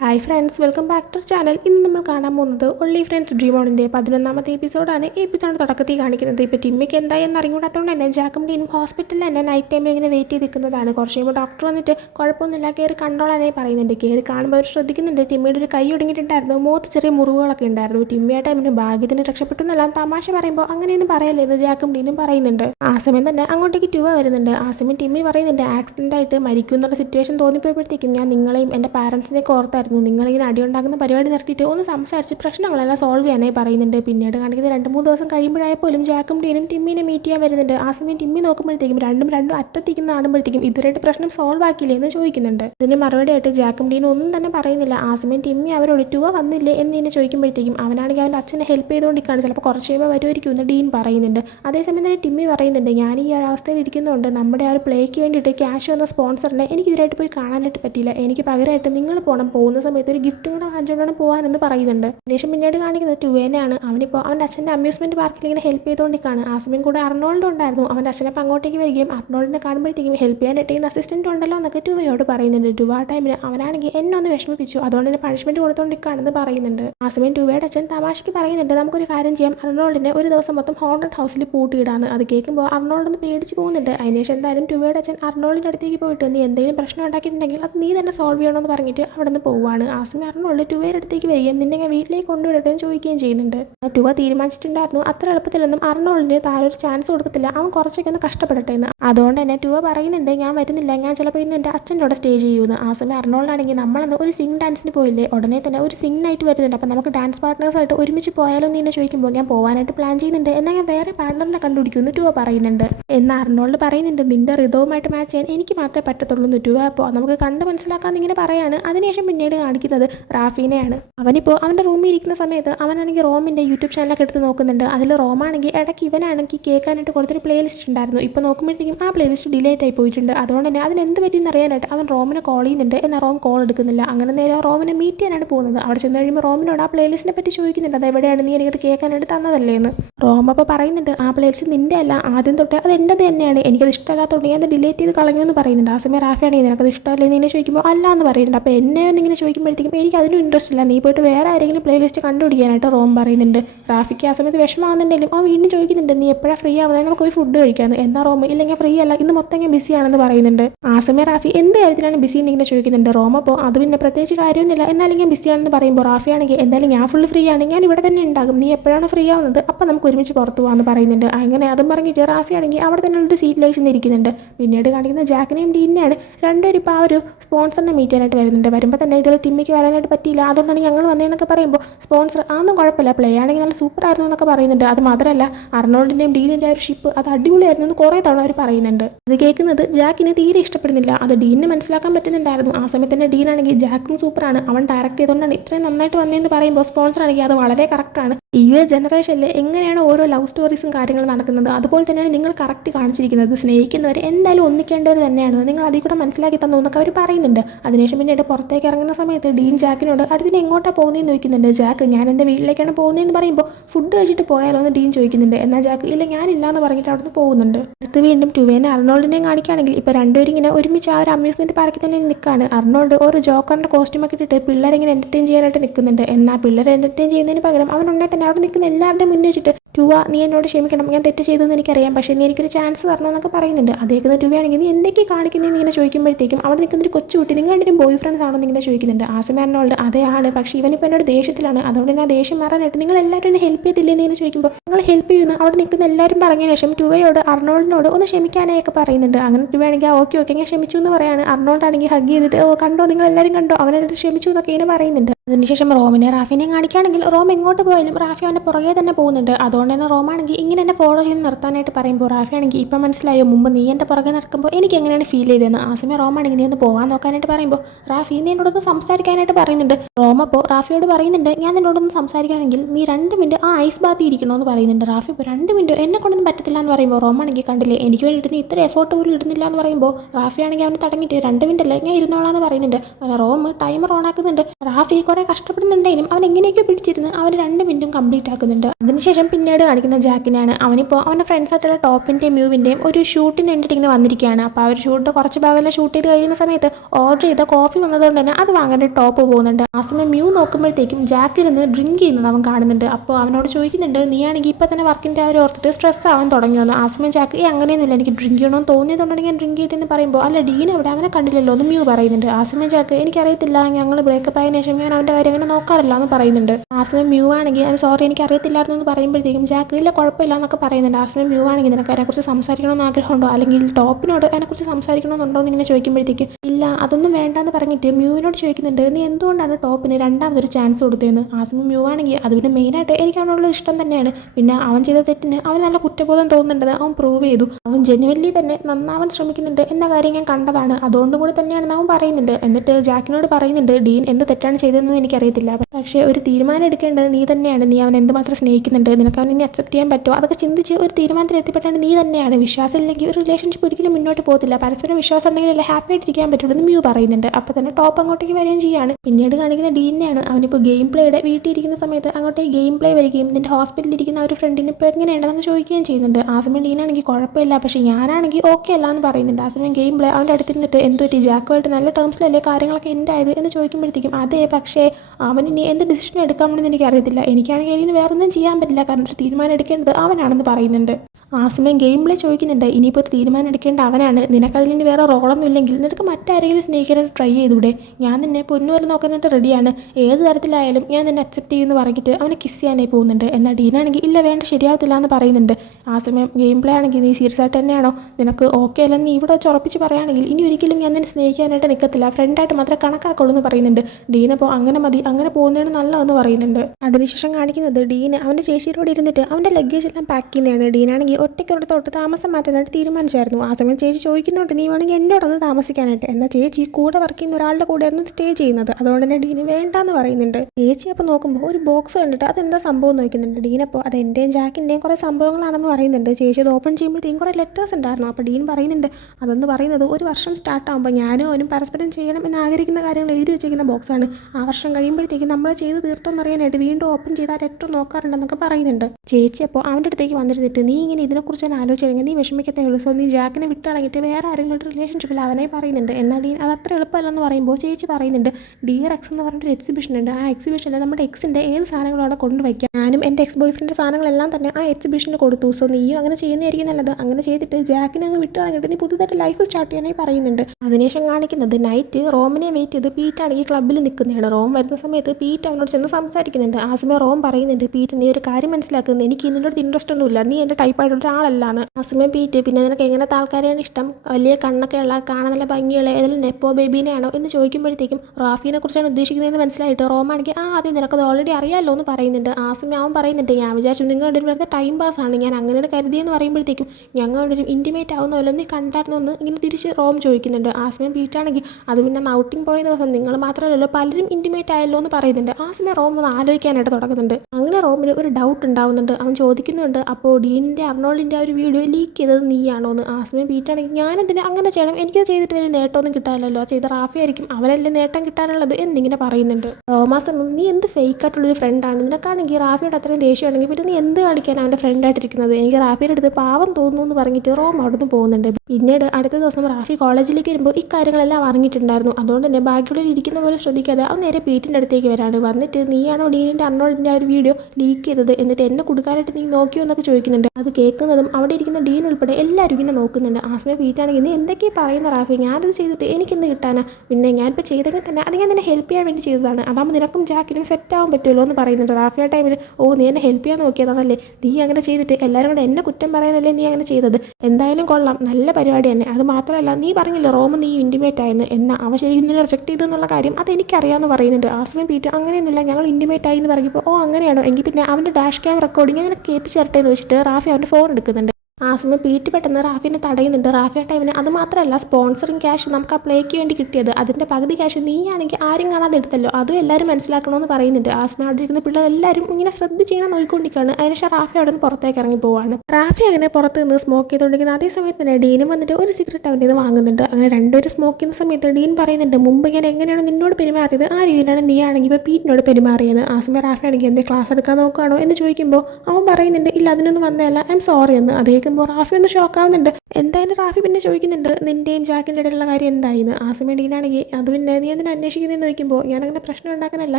Hi friends, welcome back to channel. ഇന്ന് നമ്മൾ കാണാൻ പോകുന്നത് ഒൺലി ഫ്രണ്ട്സ് ഡ്രീം ഓണിൻ്റെ 11ാമത്തെ എപ്പിസോഡാണ്. ഈ എപ്പിസോഡ് തുടക്കത്തിൽ കാണിക്കുന്നത് ഇപ്പോൾ ടിമ്മിക്ക് എന്തായെന്ന് അറിഞ്ഞുകൂടാത്തതുകൊണ്ട് തന്നെ ജാക്കും ഡീനും ഹോസ്പിറ്റലിൽ തന്നെ നൈറ്റ് ടൈമിൽ ഇങ്ങനെ വെയിറ്റ് ചെയ്ത് നിൽക്കുന്നതാണ്. കുറച്ച് കഴിയുമ്പോൾ ഡോക്ടർ വന്നിട്ട് കുഴപ്പമൊന്നുമില്ല, കയറി കണ്ടോളാനായി പറയുന്നുണ്ട്. കയറി കാണുമ്പോൾ അവർ ശ്രദ്ധിക്കുന്നുണ്ട് ടിമ്മിയുടെ ഒരു കൈ ഒടുങ്ങിയിട്ടുണ്ടായിരുന്നു, മുഖത്ത് ചെറിയ മുറിവുകളൊക്കെ ഉണ്ടായിരുന്നു. ടിമ്മിയുടെ ടൈമിന് ഭാഗ്യത്തിന് രക്ഷപ്പെട്ടു എന്നെല്ലാം തമാശ പറയുമ്പോൾ അങ്ങനെയൊന്നും പറയല്ലെന്ന് ജാക്കും ഡീനും പറയുന്നുണ്ട്. ആ സമയം തന്നെ അങ്ങോട്ടേക്ക് ട്യൂവ വരുന്നുണ്ട്. ആ സമയം ടിമ്മി പറയുന്നുണ്ട് ആക്സിഡൻ്റ് ആയിട്ട് മരിക്കും എന്നുള്ള സിറ്റുവേഷൻ തോന്നിപ്പോയപ്പോഴത്തേക്കും ഞാൻ നിങ്ങളെയും എൻ്റെ പാരൻസിനെയൊക്കെ ഓർത്തായിരുന്നു. നിങ്ങളിങ്ങനെ അടിയുണ്ടാക്കുന്ന പരിപാടി നിർത്തിയിട്ട് ഒന്ന് സംസാരിച്ച് പ്രശ്നങ്ങളെല്ലാം സോൾവ് ചെയ്യാനായി പറയുന്നുണ്ട്. പിന്നീട് കാണിക്കുന്നത് 2-3 ദിവസം കഴിയുമ്പോഴായപ്പോലും ജാക്കും ഡീനും ടിമ്മിനെ മീറ്റ് ചെയ്യാൻ വരുന്നുണ്ട്. ആ സമയം ടിമ്മി നോക്കുമ്പോഴത്തേക്കും രണ്ടും അറ്റത്തിരിക്കുന്ന കാണുമ്പോഴത്തേക്കും ഇതുവരെയായിട്ട് പ്രശ്നം സോൾവ് ആക്കിയില്ലേ എന്ന് ചോദിക്കുന്നുണ്ട്. ഇതിന് മറുപടിയായിട്ട് ജാക്കും ഡീനും ഒന്നും തന്നെ പറയുന്നില്ല. ആ സമയം ടിമ്മി അവരോട് ട്യൂവ വന്നില്ലേ എന്ന് ചോദിക്കുമ്പോഴത്തേക്കും അവനാണെങ്കിൽ അവൻ്റെ അച്ഛനെ ഹെൽപ്പ് ചെയ്തുകൊണ്ടിരിക്കുകയാണ്, ചിലപ്പോൾ കുറച്ച് കഴിയുമ്പോൾ വരുമായിരിക്കും എന്ന് ഡീൻ പറയുന്നുണ്ട്. അതേസമയം തന്നെ ടിമ്മി പറയുന്നുണ്ട് ഞാൻ ഈ ഒരു അവസ്ഥയിൽ ഇരിക്കുന്നതുകൊണ്ട് നമ്മുടെ ആ ഒരു പ്ലേക്ക് വേണ്ടിയിട്ട് ക്യാഷ് വന്ന സ്പോൺസറിനെ എനിക്ക് ഇതിനായിട്ട് പോയി കാണാനായിട്ട് പറ്റിയില്ല. എനിക്ക് പകരമായിട്ട് നിങ്ങൾ പോകുന്ന സമയത്ത് ഒരു ഗിഫ്റ്റും കൂടെ വാങ്ങിച്ചുകൊണ്ടാണ് പോകാനെന്ന് പറയുന്നുണ്ട്. ശേഷം പിന്നീട് കാണിക്കുന്നത് ട്യൂവേനെയാണ്. അവനിപ്പോൾ അവൻ്റെ അച്ഛൻ്റെ അമ്യൂസ്മെൻറ്റ് പാർക്കിൽ ഇങ്ങനെ ഹെൽപ്പ് ചെയ്തുകൊണ്ടിരിക്കുകയാണ്. ആ സമയം കൂടെ അർണോൾഡ് ഉണ്ടായിരുന്നു. അവൻ്റെ അച്ഛനപ്പം അങ്ങോട്ടേക്ക് വരികയും അർണോൾഡിനെ കാണുമ്പോഴത്തേക്കും ഹെൽപ്പ് ചെയ്യാനായിട്ട് ഈ അസിസ്റ്റൻ്റ് ഉണ്ടല്ലോ എന്നൊക്കെ ട്യൂവയോട് പറയുന്നുണ്ട്. ട്യൂവ ആ ടൈമിന് അവനാണെങ്കിൽ എന്നെ ഒന്ന് വിഷമിപ്പിച്ചു, അതുകൊണ്ട് തന്നെ പണിഷ്മെൻറ്റ് കൊടുത്തുകൊണ്ടിരിക്കുകയാണെന്ന് പറയുന്നുണ്ട്. ആ സമയം ട്യൂവയുടെ അച്ഛൻ തമാശയ്ക്ക് പറയുന്നുണ്ട് നമുക്കൊരു കാര്യം ചെയ്യാം, അർണോൾഡിനെ ഒരു ദിവസം മൊത്തം ഹോണ്ടഡ് ഹൗസിൽ പൂട്ടിയിടാന്ന്. അത് കേൾക്കുമ്പോൾ അർണോൾഡ് ഒന്ന് പേടിച്ച് പോകുന്നുണ്ട്. അതിനുശേഷം എന്തായാലും ട്യൂവയുടെ അച്ഛൻ അർണോൾഡിൻ്റെ അടുത്തേക്ക് പോയിട്ട് നീ എന്തെങ്കിലും പ്രശ്നം ഉണ്ടാക്കിയിട്ടുണ്ടെങ്കിൽ അത് നീ തന്നെ സോൾവ് ചെയ്യണമെന്ന് പറഞ്ഞിട്ട് അവിടെ നിന്ന് പോവുകയാണ്. ആ സമയം അർണോൾഡ് ട്യൂവയുടെ അടുത്തേക്ക് വരികയും നിന്നെ ഞാൻ വീട്ടിലേക്ക് കൊണ്ടുവിടട്ടെ എന്ന് ചോദിക്കുകയും ചെയ്യുന്നുണ്ട്. ട്യൂവ തീരുമാനിച്ചിട്ടുണ്ടായിരുന്നു അത്ര എളുപ്പത്തിലൊന്നും അർണോൾഡിന് താരൊരു ചാൻസ് കൊടുക്കത്തില്ല, അവൻ കുറച്ചൊക്കെ ഒന്ന് കഷ്ടപ്പെടട്ടെ എന്ന്. അതുകൊണ്ട് തന്നെ ട്യൂവ പറയുന്നുണ്ട് ഞാൻ വരുന്നില്ല, ഞാൻ ചിലപ്പോൾ ഇന്ന് എൻ്റെ അച്ഛൻ്റെ കൂടെ സ്റ്റേ ചെയ്യുമെന്ന്. ആ സമയം അർണോൾഡാണെങ്കിൽ നമ്മളന്ന് ഒരു സിംഗ് ഡാൻസിന് പോയില്ലേ, ഉടനെ തന്നെ ഒരു സിംഗ് നൈറ്റ് വരുന്നുണ്ട്, അപ്പം നമുക്ക് ഡാൻസ് പാർട്ട്നേഴ്സായിട്ട് ഒരുമിച്ച് പോയാലോ എന്ന് ചോദിക്കുമ്പോൾ ഞാൻ പോകാനായിട്ട് പ്ലാൻ ചെയ്യുന്നുണ്ട്, എന്നാൽ ഞാൻ വേറെ പാർട്ട്ണറിനെ കണ്ടുപിടിക്കുമെന്ന് ട്യൂവ പറയുന്നുണ്ട്. എന്നാൽ അർണോൾഡ് പറയുന്നുണ്ട് നിന്റെ റിതവുമായിട്ട് മാച്ച് ചെയ്യാൻ എനിക്ക് മാത്രമേ പറ്റത്തുള്ളൂ എന്ന്. ട്യൂവ അപ്പോൾ നമുക്ക് കണ്ട് മനസ്സിലാക്കാമെന്ന് ഇങ്ങനെ പറയാണ്. അതിനുശേഷം പിന്നീട് കാണിക്കുന്നത് റാഫീനെയാണ്. അവനിപ്പോൾ അവൻ്റെ റൂമിൽ ഇരിക്കുന്ന സമയത്ത് അവനാണെങ്കിൽ റോമിൻ്റെ യൂട്യൂബ് ചാനലൊക്കെ എടുത്ത് നോക്കുന്നുണ്ട്. അതിൽ റോമാണെങ്കിൽ ഇടയ്ക്ക് ഇവനാണെങ്കിൽ കേൾക്കാനായിട്ട് കൊടുത്തൊരു പ്ലേലിസ്റ്റ് ഉണ്ടായിരുന്നു. ഇപ്പോൾ നോക്കുമ്പോഴത്തേക്കും ആ പ്ലേലിസ്റ്റ് ഡിലേറ്റ് ആയി പോയിട്ടുണ്ട്. അതുകൊണ്ട് തന്നെ അതിനെന്ത് പറ്റിയെന്ന് അറിയാനായിട്ട് അവൻ റോമിനെ കോൾ ചെയ്യുന്നുണ്ട്. എന്നാൽ റോം കോൾ എടുക്കുന്നില്ല. അങ്ങനെ നേരെ റോമിനെ മീറ്റ് ചെയ്യാനാണ് പോകുന്നത്. അവിടെ ചെന്ന് കഴിയുമ്പോൾ റോമിനോട് ആ പ്ലേലിസ്റ്റിനെ പറ്റി ചോദിക്കുന്നുണ്ട്, അത് എവിടെയാണ്, നീ എനിക്കത് കേൾക്കാനായിട്ട് തന്നതല്ലേ എന്ന്. റോം അപ്പോൾ പറയുന്നുണ്ട് ആ പ്ലേലിസ്റ്റ് നിൻ്റെ അല്ല, ആദ്യം തൊട്ടേ അത് എൻ്റെത് തന്നെയാണ്, എനിക്കത് ഇഷ്ടമല്ലാത്തതുകൊണ്ട് ഞാൻ അത് ഡിലേറ്റ് ചെയ്ത് കളഞ്ഞു എന്ന് പറയുന്നുണ്ട്. ആ സമയം റാഫിയാണെങ്കിൽ നിനക്കത് ഇഷ്ടമല്ലേ എന്ന് ചോദിക്കുമ്പോൾ അല്ല എന്ന് പറയുന്നുണ്ട്. അപ്പോൾ എന്നെ ഒന്നിങ്ങനെ ചോദിക്കുമ്പോഴത്തേക്കും എനിക്ക് അതിനും ഇൻട്രസ്റ്റ് ഇല്ല, നീ പോയിട്ട് വേറെ ആരെങ്കിലും പ്ലേലിസ്റ്റ് കണ്ടുപിടിക്കാനായിട്ട് റോം പറയുന്നുണ്ട്. റാഫിക്ക് ആ സമയത്ത് വിഷമാകുന്നുണ്ടെങ്കിലും അവൻ വീണ്ടും ചോദിക്കുന്നുണ്ട് നീ എപ്പോഴാണ് ഫ്രീ ആവുന്നത്, നമുക്ക് പോയി ഫുഡ് കഴിക്കാമെന്ന്. എന്നാൽ റോം ഇല്ലെങ്കിൽ ഫ്രീ അല്ല, ഇന്ന് മൊത്തം ഞാൻ ബിസി ആണെന്ന് പറയുന്നുണ്ട്. ആ സമയം റാഫി എന്ത് കാര്യത്തിലാണ് ബിസി എന്നിങ്ങനെ ചോദിക്കുന്നുണ്ട്. റോം അപ്പോൾ അത് പിന്നെ പ്രത്യേകിച്ച് കാര്യമൊന്നുമില്ല, എന്നാലും ഞാൻ ബിസി ആണെന്ന് പറയുമ്പോൾ റാഫി ആണെങ്കിൽ എന്തായാലും ഞാൻ ഫുൾ ഫ്രീ ആണ്, ഞാൻ ഇവിടെ തന്നെ ഉണ്ടാകും, നീ എപ്പോഴാണ് ഫ്രീ ആവുന്നത് അപ്പോൾ നമുക്ക് ഒരുമിച്ച് പുറത്ത് പോകാമെന്ന് പറയുന്നുണ്ട്. അങ്ങനെ അതും പറഞ്ഞിട്ട് റാഫി ആണെങ്കിൽ അവിടെ തന്നെ ഒരു സീറ്റിലേക്ക് ചെന്നിരിക്കുന്നുണ്ട്. പിന്നീട് കാണിക്കുന്ന ജാക്കിനെയും ഡീനെയാണ്. രണ്ടുപേരും ഇപ്പോൾ ആ ഒരു സ്പോൺസറിനെ മീറ്റ് ചെയ്യാനായിട്ട് വരുന്നുണ്ട്. വരുമ്പോൾ തന്നെ ഇതിൽ ടിമ്മിക്ക് വരാനായിട്ട് പറ്റിയില്ല, അതുകൊണ്ടാണ് ഞങ്ങൾ വന്നതെന്നൊക്കെ പറയുമ്പോൾ സ്പോൺസർ അതൊന്നും കുഴപ്പമില്ല, പ്ലേ ആണെങ്കിൽ നല്ല സൂപ്പർ ആയിരുന്നു എന്നൊക്കെ പറയുന്നുണ്ട്. അത് മാത്രമല്ല അർണോൾഡിൻ്റെയും ഡീനിൻ്റെ ആ ഒരു ഷിപ്പ് അത് അടിപൊളിയായിരുന്നു എന്ന് കുറേ തവണ അവർ പറയുന്നുണ്ട്. അത് കേൾക്കുന്നത് ജാക്കിന് തീരെ ഇഷ്ടപ്പെടുന്നില്ല. അത് ഡീനിന് മനസ്സിലാക്കാൻ പറ്റുന്നുണ്ടായിരുന്നു. ആ സമയത്ത് തന്നെ ഡീൻ ആണെങ്കിൽ ജാക്കും സൂപ്പറാണ്, അവൻ ഡയറക്റ്റ് ചെയ്തുകൊണ്ടാണ് ഇത്രയും നന്നായിട്ട് വന്നതെന്ന് പറയുമ്പോൾ സ്പോൺസർ ആണെങ്കിൽ അത് വളരെ കറക്റ്റാണ്. ഈ ഒരു ജനറേഷനിൽ എങ്ങനെയാണ് ഓരോ ലവ് സ്റ്റോറീസും കാര്യങ്ങളും നടക്കുന്നത് അതുപോലെ തന്നെയാണ് നിങ്ങൾ കറക്റ്റ് കാണിച്ചിരിക്കുന്നത്. സ്നേഹിക്കുന്നവർ എന്തായാലും ഒന്നിക്കേണ്ടവർ തന്നെയാണ്, നിങ്ങൾ അതിൽ കൂടെ മനസ്സിലാക്കി തന്നു എന്നൊക്കെ അവർ പറയുന്നുണ്ട്. അതിനുശേഷം പിന്നീട് പുറത്തേക്ക് ഇറങ്ങുന്ന സമയത്ത് ഡീൻ ജാക്കിനോട് അടുത്തിന് എങ്ങോട്ടാണ് പോകുന്നതെന്ന് ചോദിക്കുന്നുണ്ട്. ജാക്ക് ഞാൻ എൻ്റെ വീട്ടിലേക്കാണ് പോകുന്നതെന്ന് പറയുമ്പോൾ ഫുഡ് കഴിച്ചിട്ട് പോയാലോ എന്ന് ഡീൻ ചോദിക്കുന്നുണ്ട്. എന്നാൽ ജാക്ക് ഇല്ല ഞാനില്ല എന്ന് പറഞ്ഞിട്ട് അവിടെ നിന്ന് പോകുന്നുണ്ട്. അടുത്ത് വീണ്ടും ട്യൂവേനെ അർണോൾഡിനെയും കാണിക്കുകയാണെങ്കിൽ ഇപ്പോൾ രണ്ടുപേരും ഇങ്ങനെ ഒരുമിച്ച് ആ ഒരു അമ്യൂസ്മെൻറ്റ് പാർക്കിൽ തന്നെ നിൽക്കുകയാണ്. അർണോൾഡ് ഒരു ജോക്കറിൻ്റെ കോസ്റ്റ്യൂമൊക്കെ ഇട്ടിട്ട് പിള്ളേരെ ഇങ്ങനെ എൻ്റർടൈൻ ചെയ്യാനായിട്ട് നിൽക്കുന്നുണ്ട്. എന്നാൽ പിള്ളേരെ എൻ്റർടൈൻ ചെയ്യുന്നതിന് പകരം അവനുണ്ടെ തന്നെ അവിടെ നിൽക്കുന്ന എല്ലാവരുടെയും മുന്നിൽ വെച്ചിട്ട് ട്യൂവ നീ എന്നോട് ക്ഷമിക്കണം, ഞാൻ തെറ്റ് ചെയ്തു എന്ന് എനിക്കറിയാം, പക്ഷേ നീ എനിക്കൊരു ചാൻസ് തരണം എന്നൊക്കെ പറയുന്നുണ്ട്. അതേക്കുന്ന ട്യൂവയാണെങ്കിൽ നീ എന്തൊക്കെ കാണിക്കുന്നതെന്ന് ഇങ്ങനെ ചോദിക്കുമ്പോഴത്തേക്കും അവിടെ നിൽക്കുന്നൊരു കൊച്ചുകുട്ടി നിങ്ങൾ രണ്ടും ബോയ് ഫ്രണ്ട്സ് ആണോ എന്നിങ്ങനെ ചോദിക്കുന്നുണ്ട്. ആ സമയം അർണോൾഡ് അതേ ആണ്, പക്ഷേ ഇവനിപ്പോൾ എന്നോട് ദേഷ്യത്തിലാണ്, അതുകൊണ്ട് തന്നെ ആ ദേഷ്യം മാറാനായിട്ട് നിങ്ങൾ എല്ലാവരും എന്നെ ഹെൽപ്പ് ചെയ്തില്ലേ എന്ന് ചോദിക്കുമ്പോൾ നിങ്ങൾ ഹെൽപ്പ് ചെയ്യുന്നു അവിടെ നിൽക്കുന്ന എല്ലാവരും പറഞ്ഞതിന് ശേഷം ട്യൂവയോട് അർണോൾഡിനോട് ഒന്ന് ക്ഷമിക്കാനായൊക്കെ പറയുന്നുണ്ട്. അങ്ങനെ ട്യൂവയാണെങ്കിൽ ഓക്കെ ഞാൻ ക്ഷമിച്ചു എന്ന് പറയാണ്. അർണോൾഡ് ആണെങ്കിൽ ഹഗ് ചെയ്തിട്ട് കണ്ടോ നിങ്ങൾ എല്ലാവരും കണ്ടോ അവനെടുത്ത് ക്ഷമിച്ചു എന്നൊക്കെ ഇങ്ങനെ പറയുന്നുണ്ട്. അതിനുശേഷം റോമിനെ റാഫിനെയും കാണിക്കുകയാണെങ്കിൽ റോം എങ്ങോട്ട് പോയാലും റാഫി അവൻ്റെ പുറകെ തന്നെ പോകുന്നുണ്ട്. അതുകൊണ്ട് തന്നെ റോമാണെങ്കിൽ ഇങ്ങനെ എന്നെ ഫോളോ ചെയ്ത് നിർത്താനായിട്ട് പറയുമ്പോൾ റാഫി ആണെങ്കിൽ ഇപ്പം മനസ്സിലായോ മുമ്പ് നീ എൻ്റെ പുറകെ നടക്കുമ്പോൾ എനിക്ക് എങ്ങനെയാണ് ഫീൽ ചെയ്തതെന്ന്. ആ സമയം റോമാണെങ്കിൽ നീ ഒന്ന് പോകാൻ നോക്കാനായിട്ട് പറയുമ്പോൾ റാഫി നീ എന്നോടൊന്ന് സംസാരിക്കാനായിട്ട് പറയുന്നുണ്ട്. റോം അപ്പോൾ റാഫിയോട് പറയുന്നുണ്ട് ഞാൻ നിന്നോടൊന്ന് സംസാരിക്കണമെങ്കിൽ നീ 2 മിനിറ്റ് ആ ഐസ് ബാത്തിൽ ഇരിക്കണമെന്ന് പറയുന്നുണ്ട്. റാഫി ഇപ്പോൾ 2 മിനിറ്റ് എന്നെ കൊണ്ടൊന്നും പറ്റത്തില്ല എന്ന് പറയുമ്പോൾ റോമാണെങ്കിൽ കണ്ടില്ലേ എനിക്ക് വേണ്ടിയിട്ട് നീ ഇത്ര എഫോർട്ട് പോലും ഇടുന്നില്ല എന്ന് പറയുമ്പോൾ റാഫി ആണെങ്കിൽ അവന് തടങ്ങിയിട്ട് 2 മിനിറ്റ് അല്ലേ ഞാൻ ഇരുന്നോളാന്ന് പറയുന്നുണ്ട്. അങ്ങനെ റോം ടൈമർ ഓൺ ആക്കുന്നുണ്ട്. റാഫി കുറേ കഷ്ടപ്പെടുന്നുണ്ടെങ്കിലും അവൻ എങ്ങനെയൊക്കെ പിടിച്ചിരുന്ന് അവർ 2 മിനിറ്റും കംപ്ലീറ്റ് ആക്കുന്നുണ്ട്. അതിനുശേഷം പിന്നീട് കാണിക്കുന്ന ജാക്കിനെയാണ്. അവനിപ്പോൾ അവൻ്റെ ഫ്രണ്ട്സായിട്ടുള്ള ടോപ്പിൻ്റെയും മ്യൂവിൻ്റെയും ഒരു ഷൂട്ടിന് വേണ്ടിയിട്ട് ഇങ്ങനെ വന്നിരിക്കുകയാണ്. അപ്പോൾ അവർ ഷൂട്ട് കുറച്ച് ഭാഗമെല്ലാം ഷൂട്ട് ചെയ്ത് കഴിയുന്ന സമയത്ത് ഓർഡർ ചെയ്ത കോഫി വന്നതുകൊണ്ട് തന്നെ അത് വാങ്ങാൻ ടോപ്പ് പോകുന്നുണ്ട്. ആ സമയം മ്യൂ നോക്കുമ്പോഴത്തേക്കും ജാക്കിരുന്ന് ഡ്രിങ്ക് ചെയ്യുന്നത് അവൻ കാണുന്നുണ്ട്. അപ്പോൾ അവനോട് ചോദിക്കുന്നുണ്ട്, നീയാണെങ്കിൽ ഇപ്പം തന്നെ വർക്കിൻ്റെ അവർ ഓർത്തിട്ട് സ്ട്രെസ് ആവാൻ തുടങ്ങിയെന്ന്. ആ സമയം ജാക്ക് അങ്ങനെയൊന്നുമില്ല, എനിക്ക് ഡ്രിങ്ക് ചെയ്യണമെന്ന് തോന്നിയതുകൊണ്ടാണ് ഞാൻ ഡ്രിങ്ക് ചെയ്തെന്ന് പറയുമ്പോൾ, അല്ല ഡീൻ എവിടെ, അവനെ കണ്ടില്ലല്ലോ എന്ന് മ്യൂ പറയുന്നുണ്ട്. ആ സമയം ജാക്ക് എനിക്കറിയത്തില്ല, ഞങ്ങൾ ബ്രേക്കപ്പ് ആയതിനു ശേഷം ഞാൻ അവൻ്റെ കാര്യം അങ്ങനെ നോക്കാറില്ല എന്ന് പറയുന്നുണ്ട്. ആ സമയം മ്യൂ ആണെങ്കിൽ അത് സോറി എനിക്കറിയത്തില്ലായിരുന്നു എന്ന് പറയുമ്പോഴത്തേക്കും ജാക്ക് ഇല്ല കുഴപ്പമില്ല എന്നൊക്കെ പറയുന്നുണ്ട്. ആ സമയം മ്യൂ ആണെങ്കിൽ നിനക്ക് അതിനെക്കുറിച്ച് സംസാരിക്കണമെന്ന് ആഗ്രഹമുണ്ടോ, അല്ലെങ്കിൽ ടോപ്പിനോട് അതിനെക്കുറിച്ച് സംസാരിക്കണമെന്നുണ്ടോ എന്ന് ഇങ്ങനെ ചോദിക്കുമ്പോഴത്തേക്കും ഇല്ല അതൊന്നും വേണ്ടെന്ന് പറഞ്ഞിട്ട് മ്യൂവിനോട് ചോദിക്കുന്നുണ്ട്, നീ എന്തുകൊണ്ടാണ് ടോപ്പിന് രണ്ടാമതൊരു ചാൻസ് കൊടുത്തതെന്ന്. ആ സമയം മ്യൂ ആണെങ്കിൽ അത് പിന്നെ മെയിനായിട്ട് എനിക്ക് അവനോടുള്ള ഇഷ്ടം തന്നെയാണ്, പിന്നെ അവൻ ചെയ്ത തെറ്റിന് അവന് നല്ല കുറ്റബോധം തോന്നുന്നുണ്ടെന്ന് അവൻ പ്രൂവ് ചെയ്തു, അവൻ ജെനുവൻലി തന്നെ നന്നാവാൻ ശ്രമിക്കുന്നുണ്ട് എന്ന കാര്യം ഞാൻ കണ്ടതാണ്, അതുകൊണ്ടും കൂടി തന്നെയാണെന്ന് അവൻ പറയുന്നുണ്ട്. എന്നിട്ട് ജാക്കിനോട് പറയുന്നുണ്ട്, ഡീൻ എന്ത് തെറ്റാണ് ചെയ്തതെന്ന് എനിക്കറിയത്തില്ല, പക്ഷേ ഒരു തീരുമാനം എടുക്കേണ്ടത് നീ തന്നെയാണ്, നീ അവൻ എന്തുമാത്രം സ്നേഹിക്കുന്നുണ്ട്, നിനക്ക് അവൻ ഇനി അക്സെപ്റ്റ് ചെയ്യാൻ പറ്റുമോ അതൊക്കെ ചിന്തിച്ച് ഒരു തീരുമാനത്തിൽ എത്തിപ്പെട്ടാണ് നീ തന്നെയാണ്. വിശ്വാസം ഇല്ലെങ്കിൽ ഒരു റിലേഷൻഷിപ്പ് ഒരിക്കലും മുന്നോട്ട് പോകത്തില്ല, പരസ്പരം വിശ്വാസം ഉണ്ടെങ്കിൽ ഹാപ്പി ആയിട്ടിരിക്കാൻ പറ്റുള്ളൂ എന്ന് മ്യൂ പറയുന്നുണ്ട്. അപ്പോൾ തന്നെ ടോപ്പ് അങ്ങോട്ടേക്ക് വരികയും ചെയ്യാണ്. പിന്നീട് കാണിക്കുന്ന ഡീനെയാണ്. അവനിപ്പോൾ ഗെയിം പ്ലേയുടെ വീട്ടിൽ ഇരിക്കുന്ന സമയത്ത് അങ്ങോട്ടേക്ക് ഗെയിം പ്ലേ വരികയും നിന്റെ ഹോസ്പിറ്റലിൽ ഇരിക്കുന്ന ഒരു ഫ്രണ്ടിന് ഇപ്പോൾ എങ്ങനെയുണ്ടെന്ന് ചോദിക്കുകയും ചെയ്യുന്നുണ്ട്. ആ സമയം ഡീനാണെങ്കിൽ കുഴപ്പമില്ല, പക്ഷേ ഞാനാണെങ്കിൽ ഓക്കെ അല്ല എന്ന് പറയുന്നുണ്ട്. ആ സമയം ഗെയിം പ്ലേ അവൻ്റെ അടുത്തിരുന്നിട്ട് എന്ത് പറ്റി, ജാക്കുമായിട്ട് നല്ല ടേംസിലല്ലേ കാര്യങ്ങളൊക്കെ എൻ്റെ ആയത് എന്ന് ചോദിക്കുമ്പോഴത്തേക്കും അതെ, പക്ഷേ അവനിനി എന്ത് ഡിസിഷൻ എടുക്കാമെന്ന് എനിക്കറിയത്തില്ല, എനിക്കാണെങ്കിൽ അതിന് വേറൊന്നും ചെയ്യാൻ പറ്റില്ല, കാരണം ഒരു തീരുമാനം എടുക്കേണ്ടത് അവനാണെന്ന് പറയുന്നുണ്ട്. ആ സമയം ഗെയിം പ്ലേ ചോദിക്കുന്നുണ്ട്, ഇനിയിപ്പോൾ ഒരു തീരുമാനം എടുക്കേണ്ട അവനാണ്, നിനക്കതിൽ ഇനി വേറെ റോളൊന്നും ഇല്ലെങ്കിൽ നിനക്ക് മറ്റാരെങ്കിലും സ്നേഹിക്കാനായിട്ട് ട്രൈ ചെയ്തൂടെ, ഞാൻ നിന്നെ പൊന്നുവരെ നോക്കാനായിട്ട് റെഡിയാണ്, ഏത് തരത്തിലായാലും ഞാൻ നിന്നെ അക്സെപ്റ്റ് ചെയ്യുമെന്ന് പറഞ്ഞിട്ട് അവനെ കിസ് ചെയ്യാനായി പോകുന്നുണ്ട്. എന്നാൽ ഡീനാണെങ്കിൽ ഇല്ല വേണ്ട ശരിയാവത്തില്ല എന്ന് പറയുന്നുണ്ട്. ആ സമയം ഗെയിം പ്ലേ ആണെങ്കിൽ നീ സീരിയസ് ആയിട്ട് തന്നെയാണോ, നിനക്ക് ഓക്കെ അല്ലെന്ന് നീ ഇവിടെ വെച്ച് ഉറപ്പിച്ച് പറയുകയാണെങ്കിൽ ഇനി ഒരിക്കലും ഞാൻ നിന്നെ സ്നേഹിക്കാനായിട്ട് നിൽക്കത്തില്ല, ഫ്രണ്ടായിട്ട് മാത്രമേ കണക്കാക്കുള്ളൂ എന്ന് പറയുന്നുണ്ട്. ഡീനപ്പോൾ അങ്ങനെ മതി, അങ്ങനെ പോകുന്നതാണ് നല്ലതെന്ന് പറയുന്നുണ്ട്. അതിനുശേഷം കാണിക്കുന്നത് ഡീന് അവൻ്റെ ചേച്ചിയോട് ഇരുന്നിട്ട് അവൻ്റെ ലഗേജ് എല്ലാം പാക്ക് ചെയ്യുന്നതാണ്. ഡീനാണെങ്കിൽ ഒറ്റയ്ക്കൊരിടത്ത് തൊട്ട് താമസം മാറ്റാനായിട്ട് തീരുമാനിച്ചായിരുന്നു. ആ സമയം ചേച്ചി ചോദിക്കുന്നുണ്ട് നീ വേണമെങ്കിൽ എന്നോടൊന്ന് താമസിക്കാനായിട്ട്, എന്നാൽ ചേച്ചി കൂടെ വർക്ക് ചെയ്യുന്ന ഒരാളുടെ കൂടെയായിരുന്നു സ്റ്റേ ചെയ്യുന്നത്, അതുകൊണ്ട് തന്നെ ഡീന് വേണ്ടാന്ന് പറയുന്നുണ്ട്. ചേച്ചി അപ്പോൾ നോക്കുമ്പോൾ ഒരു ബോക്സ് കണ്ടിട്ട് അതെന്താ സംഭവം നോക്കുന്നുണ്ട്. ഡീനപ്പോൾ അത് എൻ്റെയും ജാക്കിൻ്റെയും കുറേ സംഭവങ്ങളാണെന്ന് പറയുന്നുണ്ട്. ചേച്ചി അത് ഓപ്പൺ ചെയ്യുമ്പോഴത്തേക്കും കുറേ ലെറ്റേഴ്സ് ഉണ്ടായിരുന്നു. അപ്പോൾ ഡീൻ പറയുന്നുണ്ട് അതെന്ന് പറയുന്നത് ഒരു വർഷം സ്റ്റാർട്ടാകുമ്പോൾ ഞാനും അവനും പരസ്പരം ചെയ്യണം എന്ന് ആഗ്രഹിക്കുന്ന കാര്യങ്ങൾ എഴുതി വെച്ചിരിക്കുന്ന ബോക്സാണ്, ആ വർഷം കഴിയുമ്പോഴത്തേക്കും നമ്മൾ ചെയ്ത് തീർത്തോന്ന് അറിയാനായിട്ട് വീണ്ടും ഓപ്പൺ ചെയ്ത് ആ ലെറ്റർ നോക്കാറുണ്ടെന്നൊക്കെ പറയുന്നുണ്ട്. ചേച്ചി അപ്പോൾ അവൻ്റെ അടുത്തേക്ക് വന്നിരുന്നിട്ട് നീ ഇങ്ങനെ ഇതിനെക്കുറിച്ച് തന്നെ ആലോചിച്ചെങ്കിൽ നീ വിഷമിക്കത്തേ ഉള്ളൂ, സോ നീ ജാക്കിനെ വിട്ടളങ്ങിയിട്ട് വേറെ ആരെങ്കിലും ഒരു റിലേഷൻഷിപ്പിൽ അവനായി പറയുന്നുണ്ട്. എന്നാൽ ഡീൻ അത് അത്ര എളുപ്പമല്ലെന്ന് പറയുമ്പോൾ ചേച്ചി പറയുന്നുണ്ട് ഡിയർ എക്സ് എന്ന് പറഞ്ഞിട്ടൊരു എക്സിബിഷൻ ഉണ്ട്, ആ എക്സിബിഷനിൽ നമ്മുടെ എക്സിൻ്റെ ഏത് സാധനങ്ങളും അവിടെ കൊണ്ടുവയ്ക്കാം, ഞാനും എൻ്റെ എക്സ് ബോയ് ഫ്രണ്ടിൻ്റെ സാധനങ്ങളെല്ലാം തന്നെ ആ എക്സിബിഷന് കൊടുത്തു, സോ നീയും അങ്ങനെ ചെയ്യുന്നതായിരിക്കും നല്ലത്, അങ്ങനെ ചെയ്തിട്ട് ജാക്കിനെ അങ്ങ് വിട്ടളങ്ങിയിട്ട് നീ പുതുതായിട്ട് ലൈഫ് സ്റ്റാർട്ട് ചെയ്യാനായി പറയുന്നുണ്ട്. അതിനുശേഷം കാണിക്കുന്നത് നൈറ്റ് റോമിനെ വെയിറ്റ് ചെയ്ത് പീറ്റാണെങ്കിൽ ക്ലബ്ബിൽ നിൽക്കുന്നതാണ്. റോം വരുന്ന സമയത്ത് പീറ്റ് അവനോട് ചെന്ന് സംസാരിക്കുന്നുണ്ട്. ആ സമയം റോം പറയുന്നുണ്ട് പീറ്റ് നീ ഒരു കാര്യം മനസ്സിലാക്കുന്നത്, എനിക്ക് ഇതിനോട് ഇൻട്രസ്റ്റ് ഒന്നുമില്ല, നീ എൻ്റെ ടൈപ്പായിട്ടുള്ള ഒരാളല്ലാന്ന്. ആ സമയം പീറ്റ് പിന്നെ നിനക്ക് എങ്ങനത്തെ ആൾക്കാരെയാണ് ഇഷ്ടം, വലിയ കണ്ണൊക്കെ ഉള്ള കാണാൻ നല്ല ഭംഗിയുള്ള ഏതെങ്കിലും നെപ്പോ ബേബീനെയാണോ എന്ന് ചോദിക്കുമ്പോഴത്തേക്കും റാഫീനെ കുറിച്ചാണ് ഉദ്ദേശിക്കുന്നതെന്ന് മനസ്സിലായിട്ട് റോമാണെങ്കിൽ ആദ്യം നിനക്കത് ഓൾറെഡി അറിയാമല്ലോ എന്ന് പറയുന്നുണ്ട്. ആ സമയം അവൻ പറയുന്നുണ്ട് ഞാൻ വിചാരിച്ചു നിങ്ങളുടെ ഒരു വെറുതെ ടൈം പാസ്സാണ്, ഞാൻ അങ്ങനെയാണ് കരുതിയെന്ന് പറയുമ്പോഴത്തേക്കും ഞങ്ങളുടെ ഒരു ഇൻറ്റിമേറ്റ് ആവുന്നല്ലോ നീ കണ്ടായിരുന്നു എന്ന് ഇങ്ങനെ തിരിച്ച് റോം ചോദിക്കുന്നുണ്ട്. ആ സമയം പീറ്റാണെങ്കിൽ അത് പിന്നെ ഔട്ടിങ് പോയ ദിവസം നിങ്ങൾ മാത്രമല്ലല്ലോ പലരും ഇൻറ്റിമേറ്റ് ആയല്ലോ എന്ന് പറയുന്നുണ്ട്. ആ സമയം റോം ഒന്ന് ആലോചിക്കാനായിട്ട് തുടങ്ങുന്നുണ്ട്. അങ്ങനെ റോമിന് ഒരു ഡൗട്ട് ഉണ്ടാവുന്നുണ്ട്. അവൻ ചോദിക്കുന്നുണ്ട് അപ്പോൾ ഡീനിൻ്റെ അർണോൾഡിൻ്റെ ആ ഒരു വീഡിയോ ലീക്ക് ചെയ്തത് നീയാണോ എന്ന്. ആ സമയം പീറ്റാണെങ്കിൽ ഞാനെന്തിനാ അങ്ങനെ ചെയ്യണം, എനിക്കത് ചെയ്തിട്ട് വലിയ നേട്ടമൊന്നും കിട്ടാനല്ലോ, ചെയ്ത റാഫി ആയിരിക്കും, അവനല്ലേ നേട്ടം കിട്ടാനുള്ളത് എന്നിങ്ങനെ പറയുന്നുണ്ട്. റോമാ സമയം നീ എന്ത് ഫേക്ക് ആയിട്ടുള്ളൊരു ഫ്രണ്ടാണ്, നിനക്കാണെങ്കിൽ റാഫിയോട് അത്രയും ദേഷ്യമാണെങ്കിൽ പിന്നെ നീ എന്ത് കാണിക്കാൻ അവൻ്റെ ഫ്രണ്ടായിട്ടിരിക്കുന്നത്, എനിക്ക് റാഫിയുടെ അടുത്ത് പാവം തോന്നുന്നു എന്ന് പറഞ്ഞിട്ട് റോം അവിടെ നിന്ന് പോകുന്നുണ്ട്. പിന്നീട് അടുത്ത ദിവസം റാഫി കോളേജിലേക്ക് വരുമ്പോൾ ഈ കാര്യങ്ങളെല്ലാം അറിഞ്ഞിട്ടുണ്ടായിരുന്നു. അതുകൊണ്ട് തന്നെ ബാക്കിയുള്ളവർ ഇരിക്കുന്ന പോലെ ശ്രദ്ധിക്കാതെ അവൻ നേരെ പീറ്റിൻ്റെ അടുത്തേക്ക് വരാണ്. വന്നിട്ട് നീയാണോ ഡീനിൻ്റെ അർണോൾഡിൻ്റെ ആ ഒരു വീഡിയോ ലീക്ക് ചെയ്തത്, എന്നിട്ട് എന്നെ കൊടുക്കാനായിട്ട് നീ നോക്കിയോ എന്നൊക്കെ ചോദിക്കുന്നുണ്ട്. അത് കേൾക്കുന്നതും അവിടെ ഇരിക്കുന്ന ഡീൻ ഉൾപ്പെടെ എല്ലാവരും ഇങ്ങനെ നോക്കുന്നുണ്ട്. ആ സമയം പീറ്റാണെങ്കിൽ നീ എന്തൊക്കെയാണ് പറയുന്ന റാഫി, ഞാനത് ചെയ്തിട്ട് എനിക്കെന്ത് കിട്ടാനാ, പിന്നെ ഞാനിപ്പോൾ ചെയ്തെങ്കിൽ തന്നെ അത് ഞാൻ നിന്നെ ഹെൽപ്പ് ചെയ്യാൻ വേണ്ടി ചെയ്തതാണ്, അതാകുമ്പോൾ നിനക്കും ജാക്കിനും സെറ്റ് ആവാൻ പറ്റുമല്ലോ എന്ന് പറയുന്നുണ്ട്. റാഫി ആ ടൈമിൽ ഓ നീ എന്നെ ഹെൽപ്പ് ചെയ്യാൻ നോക്കിയതാണല്ലേ, നീ അങ്ങനെ ചെയ്തിട്ട് എല്ലാവരും കൂടെ എന്നെ കുറ്റം പറയാനല്ലേ നീ അങ്ങനെ ചെയ്തത്, എന്തായാലും കൊള്ളാം നല്ല പരിപാടി തന്നെ, അത് മാത്രമല്ല നീ പറഞ്ഞില്ല റോം നീ ഇൻറ്റിമേറ്റ് ആയെന്ന്, എന്നാൽ അവ ശരിക്കും നിന്നെ റിജക്ട് ചെയ്തെന്നുള്ള കാര്യം അതെനിക്കറിയാമെന്ന് പറയുന്നുണ്ട്. ആ സമയം പീറ്റ് അങ്ങനെയൊന്നുമില്ല ഞങ്ങൾ ഇൻറ്റിമേറ്റ് ആയി എന്ന് പറയുമ്പോൾ ഓ അങ്ങനെയാണോ, എങ്കിൽ പിന്നെ അവൻ്റെ ഡാഷ് ക്യാം റെക്കോർഡിങ് അങ്ങനെ കേൾപ്പിച്ച് തരട്ടെ എന്ന് വെച്ചിട്ട് റാഫി അവൻ്റെ ഫോൺ എടുക്കുന്നുണ്ട്. ആ സമയം പീറ്റി പെട്ടെന്ന് റാഫിനെ തടയുന്നുണ്ട്. റാഫി ആ ടൈമിന് അത് മാത്രമല്ല സ്പോൺസറിങ് ക്യാഷ് നമുക്ക് ആ പ്ലേക്ക് വേണ്ടി കിട്ടിയത് അതിൻ്റെ പകുതി ക്യാഷ് നീയാണെങ്കിൽ ആരും കാണാതെ എടുത്തല്ലോ, അതും എല്ലാവരും മനസ്സിലാക്കണമെന്ന് പറയുന്നുണ്ട്. ആ സമയം അവിടെ ഇരിക്കുന്ന പിള്ളേരെല്ലാവരും ഇങ്ങനെ ശ്രദ്ധിച്ച് ഇങ്ങനെ നോക്കിക്കൊണ്ടിരിക്കുകയാണ്. അതിനുശേഷം റാഫി അവിടെ നിന്ന് പുറത്തേക്ക് ഇറങ്ങി പോവാണ്. റാഫി അങ്ങനെ പുറത്ത് നിന്ന് സ്മോക്ക് ചെയ്തുകൊണ്ടിരിക്കുന്ന അതേ സമയത്ത് തന്നെ ഡീനും വന്നിട്ട് ഒരു സിഗരറ്റ് അവൻ്റെ ഇത് വാങ്ങുന്നുണ്ട്. അങ്ങനെ രണ്ടുപേരും സ്മോക്ക് ചെയ്യുന്ന സമയത്ത് ഡീൻ പറയുന്നുണ്ട്, മുമ്പ് ഞാൻ എങ്ങനെയാണ് നിന്നോട് പെരുമാറിയത് ആ രീതിയിലാണ് നീ ആണെങ്കിൽ ഇപ്പോൾ പീറ്റിനോട് പെരുമാറിയത്. ആ സമയം റാഫി ആണെങ്കിൽ എന്തേ ക്ലാസ് എടുക്കാൻ നോക്കുകയാണോ എന്ന് ചോദിക്കുമ്പോൾ അവൻ പറയുന്നുണ്ട്, ഇല്ല അതിനൊന്നും വന്നതല്ല, ഐ എം സോറി എന്ന്. അത് കേൾക്കുമ്പോൾ റാഫി ഒന്ന് ഷോക്കാവുന്നുണ്ട്. എന്തായാലും റാഫി പിന്നെ ചോദിക്കുന്നുണ്ട്, നിൻ്റെയും ജാക്കിൻ്റെ ഇടയിലുള്ള കാര്യം എന്തായിരുന്നു. ആ സമയം ഡീനാണെങ്കിൽ അത് പിന്നെ നീ എന്തിനാ അന്വേഷിക്കുന്നതെന്ന് ചോദിക്കുമ്പോൾ ഞാനങ്ങനെ പ്രശ്നം ഉണ്ടാക്കാനല്ല,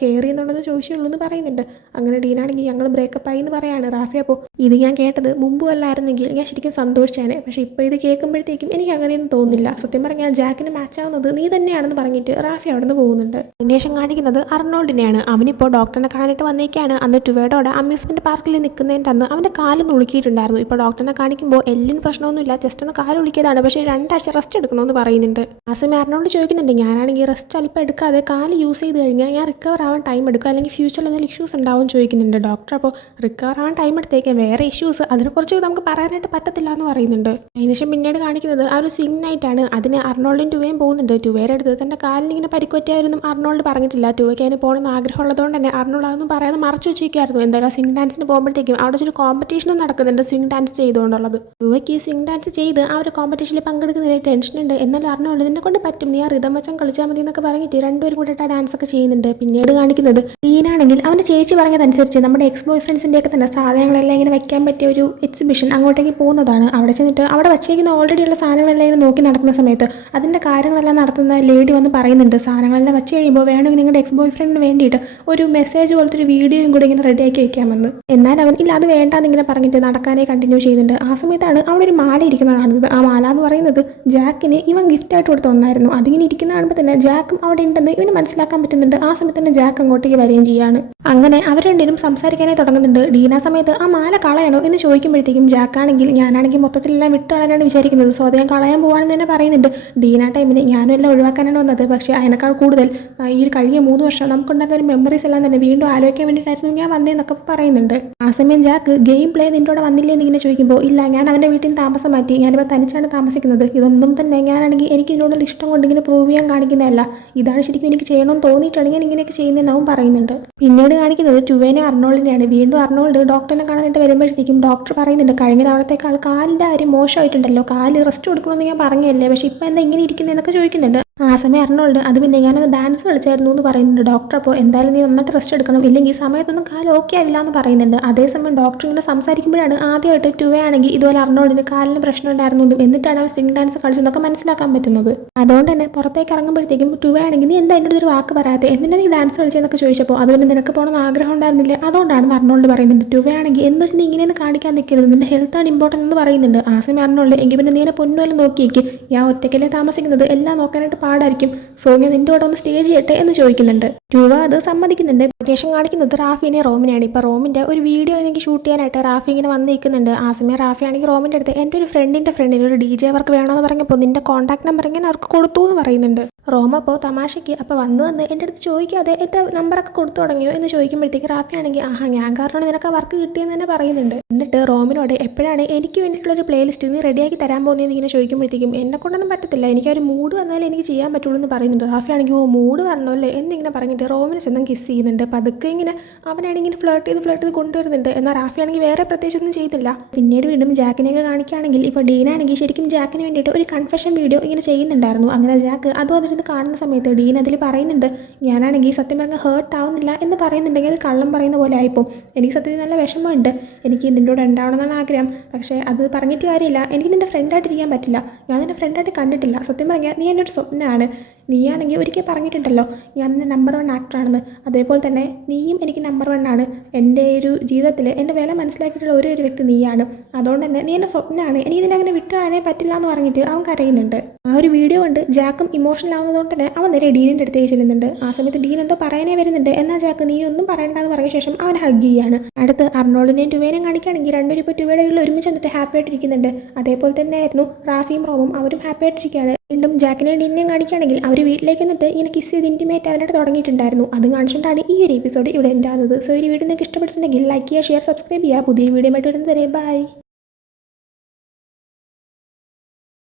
കെയർ ചെയ്യുന്നുണ്ടെന്ന് ചോദിച്ചുള്ളൂ എന്ന് പറയുന്നുണ്ട്. അങ്ങനെ ഡീനാണെങ്കിൽ ഞങ്ങൾ ബ്രേക്കപ്പ് ആയി എന്ന് പറയാണ്. റാഫി അപ്പോൾ ഇത് ഞാൻ കേട്ടത് മുമ്പും അല്ലായിരുന്നെങ്കിൽ ഞാൻ ശരിക്കും സന്തോഷിച്ചാണ്, പക്ഷേ ഇപ്പോൾ ഇത് കേൾക്കുമ്പോഴത്തേക്കും എനിക്ക് അങ്ങനെയൊന്നും തോന്നുന്നില്ല. സത്യം പറഞ്ഞാൽ ജാക്കിന് മാച്ച് ആവുന്നത് നീ തന്നെയാണെന്ന് പറഞ്ഞിട്ട് റാഫി അവിടെ നിന്ന് പോകുന്നുണ്ട്. അന്വേഷണം കാണിക്കുന്നത് അർണോൾഡിനെയാണ്. അവനിപ്പോൾ ഡോക്ടറിനെ കാണാനായിട്ട് വന്നേക്കാണ്. അന്ന് ടുവേഡോടെ അമ്യൂസ്മെൻറ്റ് പാർക്കിൽ നിൽക്കുന്നതിൻ്റെ അന്ന് അവൻ്റെ കാല് നുളുക്കിയിട്ടുണ്ടായിരുന്നു. ഇപ്പോൾ ഡോക്ടറിനെ കാണിക്കുമ്പോൾ എല്ലിന് പ്രശ്നമൊന്നുമില്ല, ജസ്റ്റ് ഒന്ന് കാല് വിളിക്കിയതാണ്, പക്ഷേ 2 ആഴ്ച റെസ്റ്റ് എടുക്കണമെന്ന് പറയുന്നുണ്ട്. ആ സമയം അർണോൾഡ് ചോദിക്കുന്നുണ്ട്, ഞാനാണെങ്കിൽ റെസ്റ്റ് അല്പം എടുക്കാതെ കാല് യൂസ് ചെയ്ത് കഴിഞ്ഞാൽ ഞാൻ റിക്കവർ ആവാൻ ടൈം എടുക്കും, അല്ലെങ്കിൽ ഫ്യൂച്ചറിൽ എന്തെങ്കിലും ഇഷ്യൂസ് ഉണ്ടാവും ചോദിക്കുന്നുണ്ട്. ഡോക്ടർ അപ്പോൾ റിക്കവർ ആവാൻ ടൈം എടുത്തേക്ക് വേറെ ഇഷ്യൂസ് അതിനെക്കുറിച്ച് നമുക്ക് പറയാനായിട്ട് പറ്റത്തില്ല എന്ന് പറയുന്നുണ്ട്. അതിനുശേഷം പിന്നീട് കാണിക്കുന്നത് ആ ഒരു സ്വിംഗ് നൈറ്റാണ്. അതിന് അർണോൾഡും ടുവയും പോകുന്നുണ്ട്. ടുവേയുടെ അടുത്ത് തൻ്റെ കാലിന് ഇങ്ങനെ പരിക്കുപറ്റിയായിരുന്നു അർണോൾഡ് പറഞ്ഞിട്ടില്ല. ടുവയ്ക്ക് അതിന് പോകണമെന്ന് ആഗ്രഹമുള്ളതുകൊണ്ട് തന്നെ അർണോൾഡ് അതൊന്നും പറയാതെ മറച്ചു വെച്ചിരിക്കുകയായിരുന്നു. എന്തായാലും സ്വിംഗ് ഡാൻസിന് പോകുമ്പോഴത്തേക്കും അവിടെ ഒരു കോമ്പറ്റീഷനും നടക്കുന്നുണ്ട് സ്വിംഗ് ഡാൻസ് ചെയ്തുകൊണ്ടുള്ളത്. ടുവയ്ക്ക് ഈ സ്വിംഗ് ഡാൻസ് ചെയ്ത് ആ ഒരു കോമ്പറ്റീഷനിൽ പങ്കെടുക്കുന്നതിന് ടെൻഷനുണ്ട്. എന്നാലും അർണോൾഡ് ഇതിനെ കൊണ്ട് പറ്റും, നീ ആ റിതം വെച്ചാൽ കളിച്ചാൽ മതി എന്നൊക്കെ പറഞ്ഞിട്ട് രണ്ടുപേരും കൂടിയിട്ട് ആ ഡാൻസ് ഒക്കെ ചെയ്യുന്നുണ്ട്. പിന്നീട് കാണിക്കുന്നത് ഡീനാണെങ്കിൽ അവൻ്റെ ചേച്ചി പറഞ്ഞതനുസരിച്ച് നമ്മുടെ എക്സ് ബോയ് ഫ്രണ്ട്സിൻ്റെ ഒക്കെ തന്നെ സാധനങ്ങളെല്ലാം ഇങ്ങനെ വെക്കാൻ പറ്റിയ ഒരു എക്സിബിഷൻ അങ്ങോട്ടേക്ക് പോകുന്നതാണ്. അവിടെ ചെന്നിട്ട് അവിടെ വച്ചേക്കുന്ന ഓൾറെഡി ഉള്ള സാധനങ്ങളെല്ലാം ഇങ്ങനെ നോക്കി നടക്കുന്ന സമയത്ത് അതിൻ്റെ കാര്യങ്ങളെല്ലാം നടത്തുന്ന ലേഡി വന്ന് പറയുന്നുണ്ട്, സാധനങ്ങളെല്ലാം വെച്ച് കഴിയുമ്പോൾ വേണമെങ്കിൽ നിങ്ങളുടെ എക്സ് ബോയ് ഫ്രണ്ടിന് വേണ്ടിയിട്ട് ഒരു മെസ്സേജ് പോലത്തെ ഒരു വീഡിയോയും കൂടി ഇങ്ങനെ റെഡിയാക്കി വെക്കാമെന്ന്. എന്നാൽ അവൻ ഇല്ല അത് വേണ്ടാന്നിങ്ങനെ പറഞ്ഞിട്ട് നടക്കാനേ കണ്ടിന്യൂ ചെയ്യുന്നുണ്ട്. ആ സമയത്താണ് അവിടെ ഒരു മാല ഇരിക്കുന്നത് കാണുന്നത്. ആ മാല എന്ന് പറയുന്നത് ജാക്കിന് ഇവൻ ഗിഫ്റ്റായിട്ട് കൊടുത്ത ഒന്നായിരുന്നു. അതിങ്ങനെ ഇരിക്കുന്ന കാണുമ്പോൾ തന്നെ ജാക്കും അവിടെ ഉണ്ടെന്ന് ഇവന് മനസ്സിലാക്കാൻ പറ്റുന്നുണ്ട്. ആ സമയത്ത് തന്നെ ജാക്ക് അങ്ങോട്ടേക്ക് വരികയും ചെയ്യാണ്. അങ്ങനെ അവർ രണ്ടുപേരും സംസാരിക്കാനായി തുടങ്ങുന്നുണ്ട്. ഡീന സമയത്ത് ആ മാല കളയണോ എന്ന് ചോദിക്കുമ്പോഴത്തേക്കും ജാക്കാണെങ്കിൽ ഞാനാണെങ്കിൽ മൊത്തത്തിലെല്ലാം വിട്ട് കളയാനാണ് വിചാരിക്കുന്നത്, സോ അത് ഞാൻ കളയാൻ പോകാണെന്ന് തന്നെ പറയുന്നുണ്ട്. ഡീന ടൈമിന് ഞാനും എല്ലാം ഒഴിവാക്കാനാണ് വന്നത്, പക്ഷേ അതിനേക്കാൾ കൂടുതൽ ഈ കഴിഞ്ഞ 3 വർഷം നമുക്കുണ്ടായിരുന്ന ഒരു മെമ്മറീസ് എല്ലാം തന്നെ വീണ്ടും ആലോചിക്കാൻ വേണ്ടിയിട്ടായിരുന്നു ഞാൻ വന്നതെന്നൊക്കെ പറയുന്നുണ്ട്. ആ സമയം ജാക്ക് ഗെയിം പ്ലേ നിൻ്റെ കൂടെ വന്നില്ലേ എന്നിങ്ങനെ ചോദിക്കുമ്പോൾ ഇല്ല, ഞാൻ അവൻ്റെ വീട്ടിൽ നിന്ന് താമസം മാറ്റി, ഞാനിപ്പോൾ തനിച്ചാണ് താമസിക്കുന്നത്. ഇതൊന്നും തന്നെ ഞാനാണെങ്കിൽ എനിക്ക് ഇതിനോടുള്ള ഇഷ്ടം കൊണ്ട് ഇങ്ങനെ പ്രൂവ് ചെയ്യാൻ കാണിക്കുന്നതല്ല, ഇതാണ് ശരിക്കും എനിക്ക് ചെയ്യണമെന്ന് തോന്നിയിട്ടാണ് ഞാൻ ഇങ്ങനെയൊക്കെ ചെയ്യുന്നതെന്നാവും പറയുന്നുണ്ട്. പിന്നീട് കാണിക്കുന്നത് ടുവേനെ അർണോൾഡിനെയാണ്. വീണ്ടും അർണോൾഡ് ഡോക്ടറിനെ കാണാനായിട്ട് വരുമ്പോഴത്തേക്കും ഡോക്ടർ പറയുന്നുണ്ട്, കഴിഞ്ഞ തവണത്തേക്കാൾ കാലിൻ്റെ കാര്യം മോശമായിട്ടുണ്ടല്ലോ, കാല് റെസ്റ്റ് കൊടുക്കണമെന്ന് ഞാൻ പറഞ്ഞല്ലേ, പക്ഷേ ഇപ്പം എന്താ ഇങ്ങനെ ഇരിക്കുന്നതെന്നൊക്കെ ചോദിക്കുന്നുണ്ട്. ആ സമയം അർണോൾഡ് അത് പിന്നെ ഞാനത് ഡാൻസ് കളിച്ചായിരുന്നു എന്ന് പറയുന്നുണ്ട്. ഡോക്ടർ അപ്പോൾ എന്തായാലും നീ നന്നായിട്ട് റെസ്റ്റ് എടുക്കണം, ഇല്ലെങ്കിൽ ഈ സമയത്തൊന്നും കാല് ഓക്കെ ആവില്ല എന്ന് പറയുന്നുണ്ട്. അതേസമയം ഡോക്ടർ ഇങ്ങനെ സംസാരിക്കുമ്പോഴാണ് ആദ്യമായിട്ട് ടുവേ ആണെങ്കിൽ ഇതുപോലെ അർണോൾഡിന് കാലിന് പ്രശ്നം ഉണ്ടായിരുന്നു എന്നിട്ടാണ് അവൻ സ്വിംഗ് ഡാൻസ് കളിച്ചെന്നൊക്കെ മനസ്സിലാക്കാൻ പറ്റുന്നത്. അതുകൊണ്ട് തന്നെ പുറത്തേക്ക് ഇറങ്ങുമ്പോഴത്തേക്കും ടുവേ ആണെങ്കിൽ നീ എന്താ എൻ്റെ ഒരു വാക്ക് പറയാതെ എന്തിനാ നീ ഡാൻസ് കളിച്ചതെന്നൊക്കെ ചോദിച്ചപ്പോൾ അതുകൊണ്ട് നിനക്ക് പോകണമെന്ന് ആഗ്രഹം ഉണ്ടായിരുന്നില്ലേ, അതുകൊണ്ടാണെന്ന് അർണോൾഡ് പറയുന്നുണ്ട്. ടുവേ ആണെങ്കിൽ എന്ന് വെച്ചാൽ നീ ഇങ്ങനെയൊന്ന് കാണിക്കാൻ നിൽക്കരുത്, നിന്റെ ഹെൽത്താണ് ഇമ്പോർട്ടൻ്റ് എന്ന് പറയുന്നുണ്ട്. ആ സമയം അർണോൾഡ് എങ്കിൽ പിന്നെ നീ എന്നെ പൊന്നുപോലെ നോക്കിയേക്ക്, ഞാൻ ഒറ്റയ്ക്കല്ലേ താമസിക്കുന്നത്, എല്ലാം നോക്കാനായിട്ട് പാടായിരിക്കും, സോ ഞാൻ നിന്റെ കൂടെ ഒന്ന് സ്റ്റേ ചെയ്യട്ടെ എന്ന് ചോദിക്കുന്നുണ്ട്. ടുവ അത് സമ്മതിക്കുന്നുണ്ട്. ശേഷം കാണിക്കുന്നത് റാഫിനെ റോമിനെയാണ്. ഇപ്പോൾ റോമിൻ്റെ ഒരു വീഡിയോ എനിക്ക് ഷൂട്ട് ചെയ്യാനായിട്ട് റാഫി ഇങ്ങനെ വന്ന് നിൽക്കുന്നുണ്ട്. ആ സമയം റാഫി ആണെങ്കിൽ റോമിൻ്റെ അടുത്ത് എൻ്റെ ഒരു ഫ്രണ്ടിന് ഒരു DJ വർക്ക് വേണമെന്ന് പറഞ്ഞപ്പോൾ നിൻ്റെ കോൺടാക്ട് നമ്പർ ഇങ്ങനെ അവർക്ക് കൊടുത്തു എന്ന് പറയുന്നുണ്ട്. റോം അപ്പോൾ തമാശയ്ക്ക് അപ്പോൾ വന്ന് എൻ്റെ അടുത്ത് ചോദിക്കാതെ എൻ്റെ നമ്പറൊക്കെ കൊടുത്തു തുടങ്ങിയോ എന്ന് ചോദിക്കുമ്പോഴത്തേക്ക് റാഫി ആണെങ്കിൽ ആഹാ ഞാൻ കാരണമാണ് നിനക്ക് ആ വർക്ക് കിട്ടിയെന്ന് തന്നെ പറയുന്നുണ്ട്. എന്നിട്ട് റോമിനോട് എപ്പോഴാണ് എനിക്ക് വേണ്ടിയിട്ടുള്ളൊരു പ്ലേലിസ്റ്റ് നീ റെഡിയാക്കി തരാൻ പോകുന്നതെന്ന് ഇങ്ങനെ ചോദിക്കുമ്പോഴത്തേക്കും എന്നെ കൊണ്ടൊന്നും പറ്റത്തില്ല, എനിക്കൊരു മൂഡ് വന്നാലേ എനിക്ക് ചെയ്യാൻ പറ്റുള്ളൂ എന്ന് പറയുന്നുണ്ട്. റാഫി ആണെങ്കിൽ ഓ മൂഡ് വരണമല്ലേ എന്നിങ്ങനെ പറഞ്ഞിട്ട് റോമിനെ ചെന്നും കിസ് ചെയ്യുന്നുണ്ട്. പതുക്കെ ഇങ്ങനെ അവനാണെങ്കിൽ ഫ്ലേർട്ട് ചെയ്ത് കൊണ്ടുവരുന്നുണ്ട്. എന്നാൽ റാഫി ആണെങ്കിൽ വേറെ പ്രത്യേകിച്ചൊന്നും ചെയ്തില്ല. പിന്നീട് വീണ്ടും ജാക്കിനെയൊക്കെ കാണിക്കുകയാണെങ്കിൽ ഇപ്പോൾ ഡീനാണെങ്കിൽ ശരിക്കും ജാക്കിന് വേണ്ടിയിട്ട് ഒരു കൺഫെഷൻ വീഡിയോ ഇങ്ങനെ ചെയ്യുന്നുണ്ടായിരുന്നു. അങ്ങനെ ജാക്ക് അതും അതിരുന്ന് കാണുന്ന സമയത്ത് ഡീൻ അതിൽ പറയുന്നുണ്ട്, ഞാനാണെങ്കിൽ സത്യം പറഞ്ഞാൽ ഹേർട്ട് ആവുന്നില്ല എന്ന് പറയുന്നുണ്ടെങ്കിൽ അത് കള്ളം പറയുന്ന പോലെ ആയിപ്പോൾ എനിക്ക് സത്യത്തിൽ നല്ല വിഷമമുണ്ട്, എനിക്ക് ഇതിൻ്റെ കൂടെ ഉണ്ടാവണമെന്നാണ് ആഗ്രഹം, പക്ഷേ അത് പറഞ്ഞിട്ട് കാര്യമില്ല, എനിക്ക് നിൻ്റെ ഫ്രണ്ടായിട്ടിരിക്കാൻ പറ്റില്ല, ഞാൻ നിൻ്റെ ഫ്രണ്ടായിട്ട് കണ്ടിട്ടില്ല, സത്യം പറഞ്ഞാൽ നീ എൻ്റെ ഒരു സ്വപ്നമാണ്, നീയാണെങ്കിൽ ഒരിക്കൽ പറഞ്ഞിട്ടുണ്ടല്ലോ ഞാൻ എൻ്റെ നമ്പർ 1 ആക്ടറാണെന്ന്, അതേപോലെ തന്നെ നീയും എനിക്ക് നമ്പർ 1 ആണ്, എൻ്റെ ഒരു ജീവിതത്തിൽ എൻ്റെ വില മനസ്സിലാക്കിയിട്ടുള്ള ഒരേ ഒരു വ്യക്തി നീയാണ്, അതുകൊണ്ട് തന്നെ നീ എൻ്റെ സ്വപ്നമാണ്, എനിക്ക് ഇതിനങ്ങനെ വിട്ടുകളയാനേ പറ്റില്ല എന്ന് പറഞ്ഞിട്ട് അവൻ കരയുന്നുണ്ട്. ആ ഒരു വീഡിയോ കൊണ്ട് ജാക്കും ഇമോഷണൽ ആവുന്നതുകൊണ്ട് തന്നെ അവൻ നേരെ ഡീനിൻ്റെ അടുത്തേക്ക് ചെല്ലുന്നുണ്ട്. ആ സമയത്ത് ഡീൻ എന്തോ പറയാനേ വരുന്നുണ്ട്, എന്നാൽ ജാക്ക് നീ ഒന്നും പറയണ്ടെന്ന് പറഞ്ഞ ശേഷം അവൻ ഹഗ് ചെയ്യാണ്. അടുത്ത് അർണോൾഡിനെയും ടുവേനെയും കാണിക്കുകയാണെങ്കിൽ രണ്ടുപേരും ഇപ്പോൾ ടുവേയുടെ വീട്ടിൽ ഒരുമിച്ച് വന്നിട്ട് ഹാപ്പി ആയിട്ടിരിക്കുന്നുണ്ട്. അതേപോലെ തന്നെ ആയിരുന്നു റാഫിയും റോമും, അവരും ഹാപ്പി ആയിട്ടിരിക്കുകയാണ്. വീണ്ടും ജാക്കിനെയും ഡീനിനെയും കാണിക്കുകയാണെങ്കിൽ അവർ വീട്ടിലേക്ക് വന്നിട്ട് ഇങ്ങനെ കിസ് ചെയ്ത് ഇൻറ്റിമേറ്റ് അവനായിട്ട് തുടങ്ങിയിട്ടുണ്ടായിരുന്നു. അതും കാണിച്ചിട്ടാണ് ഈ ഒരു എപ്പിസോഡ് ഇവിടെ ഉണ്ടാകുന്നത്. സോ ഈ വീഡിയോ നിങ്ങൾക്ക് ഇഷ്ടപ്പെട്ടിട്ടുണ്ടെങ്കിൽ ലൈക്ക് ചെയ്യുക, ഷെയർ, സബ്സ്ക്രൈബ് ചെയ്യുക. പുതിയ വീഡിയോ ആയിട്ട് വരുന്നത് വരെ ബൈ.